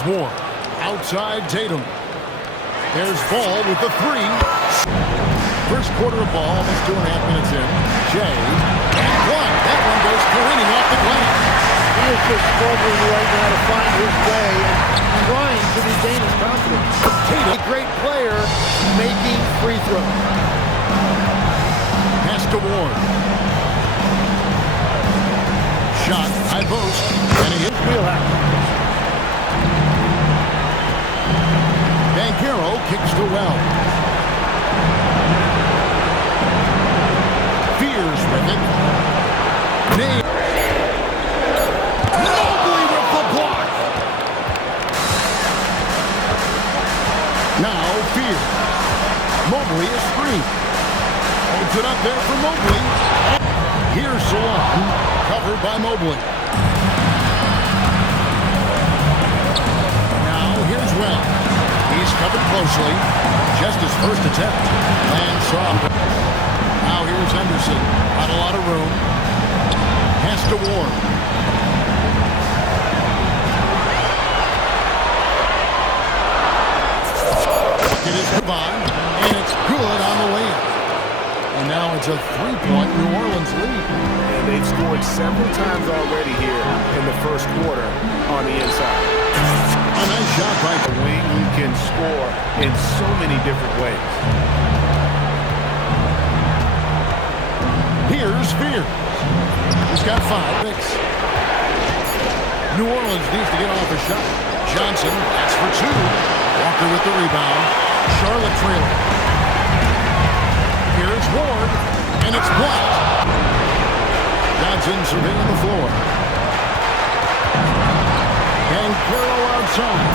Here's Ward. Outside Tatum. There's Ball with the three. First quarter of ball, almost 2.5 minutes in. Jay. And one. That one goes careening off the glass. He is just struggling right now to find his way and trying to regain his confidence. Tatum. A great player making free throws. Pass to Ward. Shot, high post, and he hits wheelhouse. Banchero kicks to Wells. Fears with it. Mobley with the block. Now Fears. Mobley is free. Holds it up there for Mobley. Here's Salon, covered by Mobley. Now here's Wells. He's covered closely. Just his first attempt. Lands soft. Now here's Henderson. Not a lot of room. Pass to Ward. It is Devon, and it's good on the layup. And now it's a three-point New Orleans lead. And they've scored several times already here in the first quarter on the inside. A nice shot by the wing. You can score in so many different ways. Here's Spears. He's got 5 picks. New Orleans needs to get off a shot. Johnson, that's for 2. Walker with the rebound. Charlotte trailing. Here's Ward, and it's blocked. Johnson surveying the floor. And Carroll outside.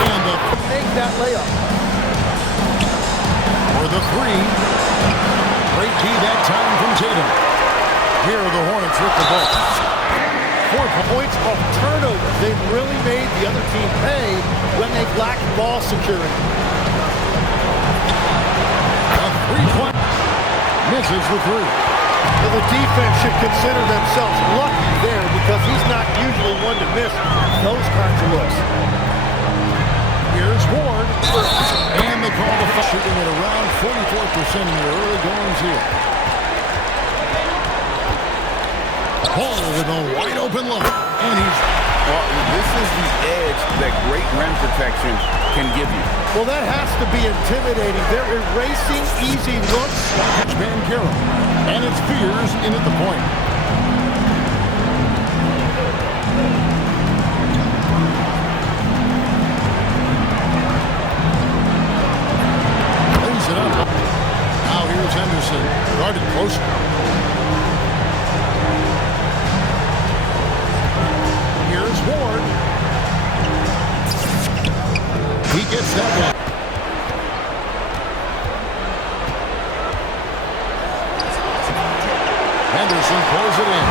And Make that layup. For the 3. Great key that time from Tatum. Here are the Hornets with the ball. 4 points off turnovers. They've really made the other team pay when they've lacked ball security. A 3-point. Misses the 3. Well, the defense should consider themselves lucky there because he's not usually one to miss those kinds of looks. Here's Ward. And they call the foul. Shooting at around 44% in the early goings here. Paul with a wide open look. And he's... Well, this is the edge that great rim protection can give you. Well, that has to be intimidating. They're erasing easy looks. It's Banchero. And it's Fears in at the point. Lays it up. Now here's Henderson. Guarded closer. Here's Ward. He gets that one. Henderson pulls it in.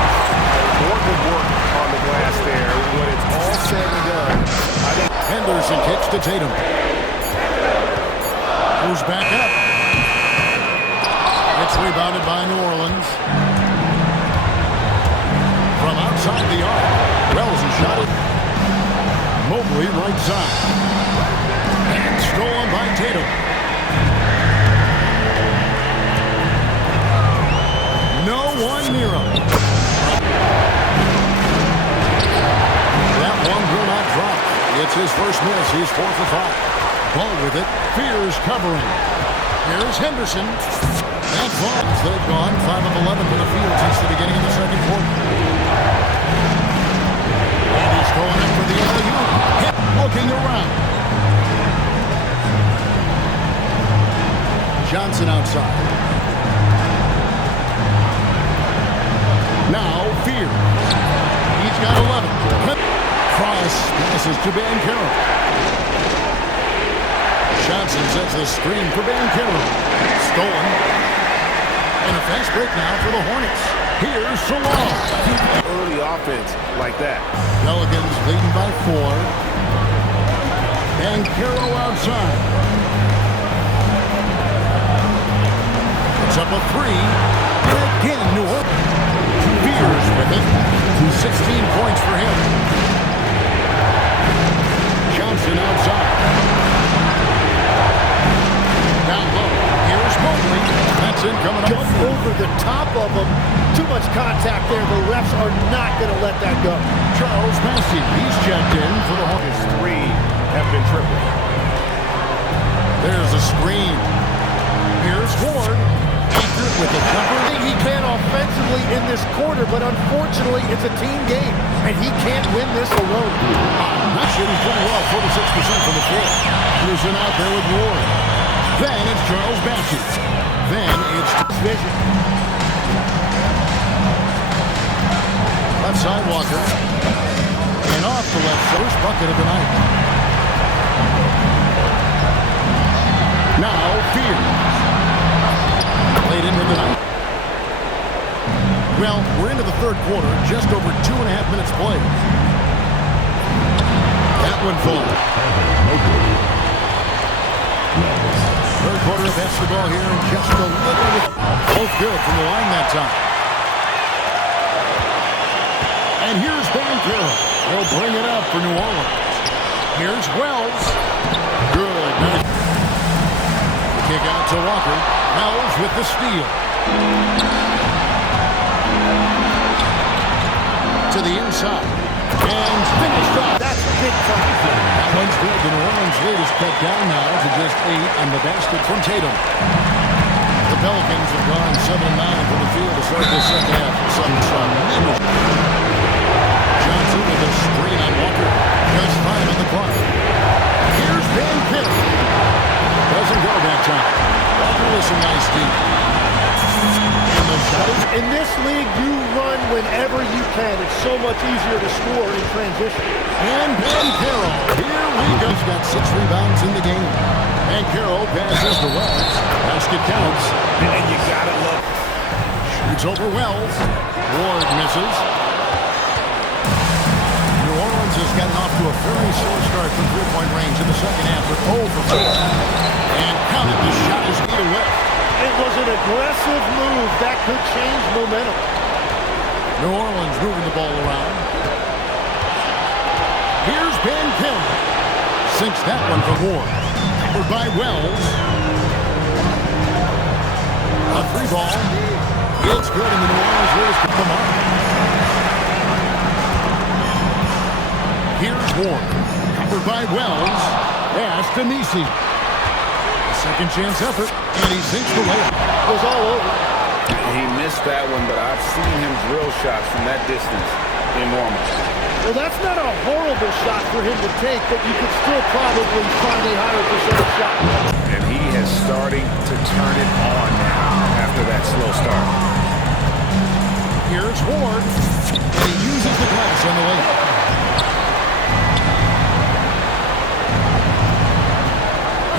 More good work on the glass there. When it's all said and done, I think Henderson kicks to Tatum. Moves back up. It's rebounded by New Orleans. From outside the arc. Wells has shot it. Mobley right side. And stolen by Tatum. No one near him. That one will not drop. It's his first miss. He's 4 for 5. Ball with it. Fears covering. Here's Henderson. That falls. They've gone 5 of 11 from the field since the beginning of the second quarter. And he's going in for the alley-oop. Looking around. Johnson outside. Now Fears. He's got 11. Cross passes to Banchero. Johnson sets the screen for Banchero. Stolen. And a fast break now for the Hornets. Here's Salon. early offense like that. Pelicans leading by 4. Banchero outside. It's up a 3. And again, New Orleans. Fears with it. 16 points for him. Johnson outside. Down low. Here's Mobley. That's in coming up. Jump over the top of him. Too much contact there. The refs are not going to let that go. Charles Massey. He's checked in for the Hornets. His three have been tripled. There's a screen. Here's Ward. Accurate with the jumper. He can offensively in this quarter, but unfortunately it's a team game, and he can't win this alone. Not shooting pretty well, 46% from the floor. Peterson out there with Ward. Then it's Charles Massey. Then it's Vision. left side Walker. And off the left side. First bucket of the night. Now Fears. Played into the night. Well, we're into the third quarter. Just over 2.5 minutes played. That one falls. Third quarter of basketball here, and just a little. Both good from the line that time. And here's Banker. They'll bring it up for New Orleans. Here's Wells. Good. Nice. The kick out to Walker. Wells with the steal. To the inside. And finished off. That's big time. That one's good. The New Orleans lead is cut down now to just 8 on the basket from Tatum. The Pelicans have gone 7-9 from the field to start the second half. Johnson with a screen on Walker. Just 5 on the clock. Here's Van Pitt. Doesn't go that time. Walker with some nice deep. And the shot is In this league, you run whenever you can. It's so much easier to score in transition. And Ben Carroll. Here we go. He's got 6 rebounds in the game. And Carroll passes to Wells. Basket counts. And you gotta love. Shoots over Wells. Ward misses. New Orleans has gotten off to a very slow start from three-point range in the second half with 0 for 4. And counted. The shot is either way. It was an aggressive move that could change momentum. New Orleans moving the ball around. Here's Ben Carroll. Sinks that one for Ward. Covered by Wells. A free ball. It's good, and the New Orleans Raiders can come up. Here's Ward. Covered by Wells. Pass to Nisi. Second chance effort, and he sinks the layup. It was all over. He missed that one, but I've seen him drill shots from that distance in warm-up. Well, that's not a horrible shot for him to take, but you could still probably find a higher percentage shot. And he is starting to turn it on now after that slow start. Here's Ward, and he uses the glass on the layup.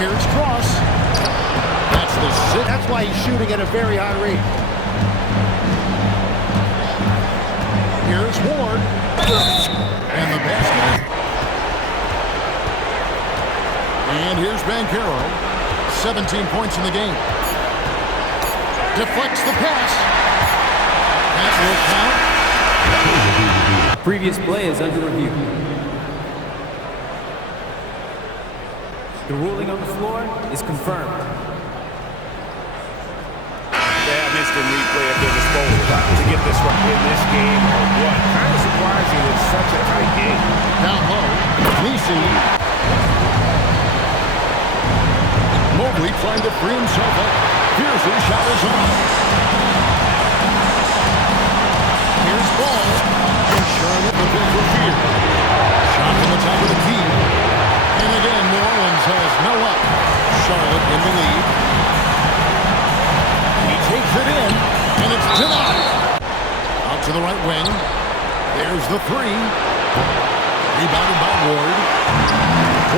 Here's Cross. That's the sixth. That's why he's shooting at a very high rate. Here's Ward. And the basket. And here's Banchero. 17 points in the game. Deflects the pass. That will count. Previous play is under review. The ruling on the floor is confirmed. They have instant replay at their disposal to get this right in this game or what. Kind of surprising it's such a tight game. Down low. Nisi. Mobley trying to free himself up. Pearson's shot is on. Here's Ball. And Charlotte with it for Fear. Shot from the top of the key. And again, New Orleans has no up. Charlotte in the lead. He takes it in, and it's denied. Out to the right wing. There's the three. Rebounded by Ward.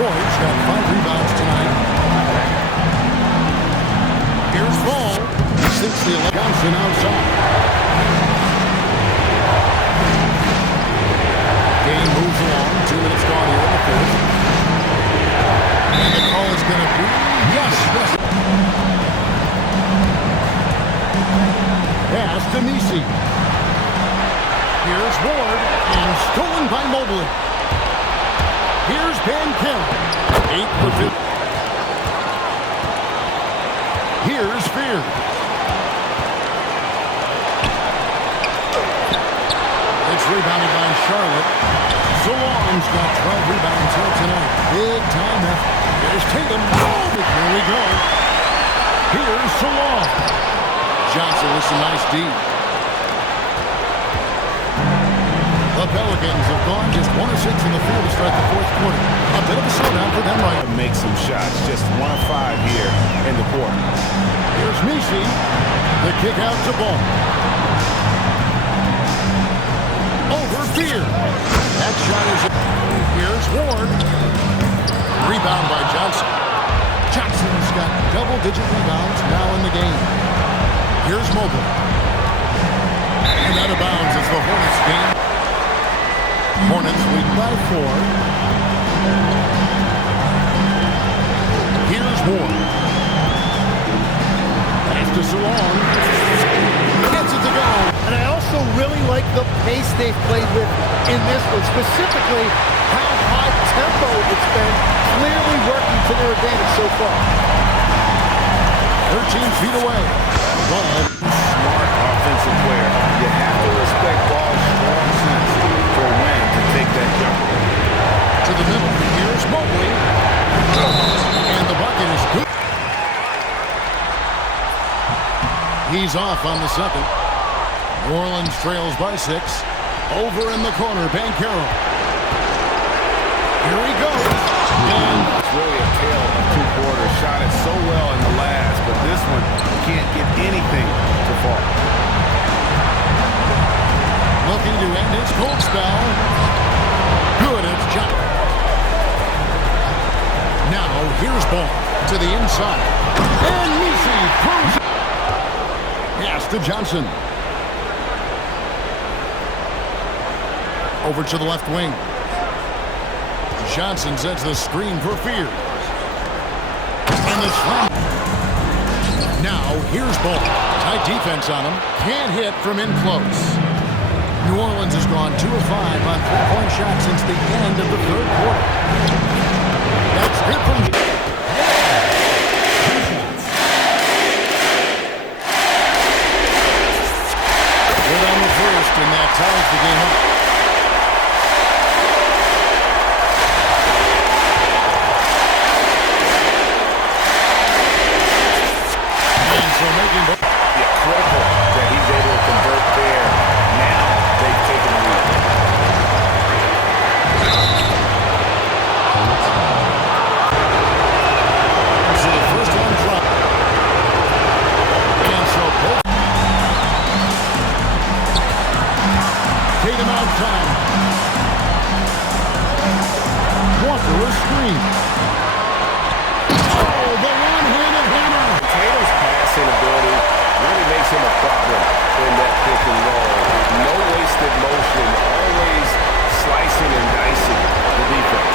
Ward's got 5 rebounds tonight. Here's Ball. He sinks the 11. Johnson outside. Game moves along. 2 minutes gone here in the fourth. And the call is going to be yes. Pass to Nisi. Here's Ward, and stolen by Mobley. Here's Ben Kim. 8 for 2. Here's Fear. It's rebounded by Charlotte. Salon's got 12 rebounds here tonight. Big time effort. Here's Tatum. Oh, here we go. Here's Salon. Johnson with some nice D. The Pelicans have gone just 1 of 6 in the field to start the fourth quarter. A bit of a slowdown for them right now. Make some shots. Just 1 of 5 here in the quarter. Here's Misi. The kick out to Ball. Over Fear. That shot is... Here's Ward. Rebound by Johnson. Johnson's got double-digit rebounds now in the game. Here's Mobley. And out of bounds as the Hornets game. Hornets lead by 4. Here's Ward. Pass to Salon. Gets it to go. And I also really like the pace they've played with in this one, specifically how high tempo it's been, clearly working to their advantage so far. 13 feet away. Ball. Smart offensive player. You have to respect Ball's strong sense for when to take that jumper. To the middle. Here's Mobley. And the bucket is good. He's off on the second. New Orleans trails by 6. Over in the corner, Banchero. Here he goes. And It's really a tale of 2 quarters. Shot it so well in the last, but this one can't get anything to fall. looking to end his cold spell. Good, it's Johnson. Now here's Ball to the inside. And Misi throws it. Pass to Johnson. Over to the left wing. Johnson sets the screen for Fear. And the slam. Now here's Ball. Tight defense on him. Can't hit from in close. New Orleans has gone 2 of 5 on three-point shots since the end of the third quarter. That's good from him. Good on the first, and that ties the game up. And so making both. Critical that he's able to convert there. Now they've taken the lead. So the first one dropped. And so both. Tatum outside. Walker a screen. Oh, the one-handed hammer. Tatum's passing ability really makes him a problem in that pick and roll. No wasted motion, always slicing and dicing the defense.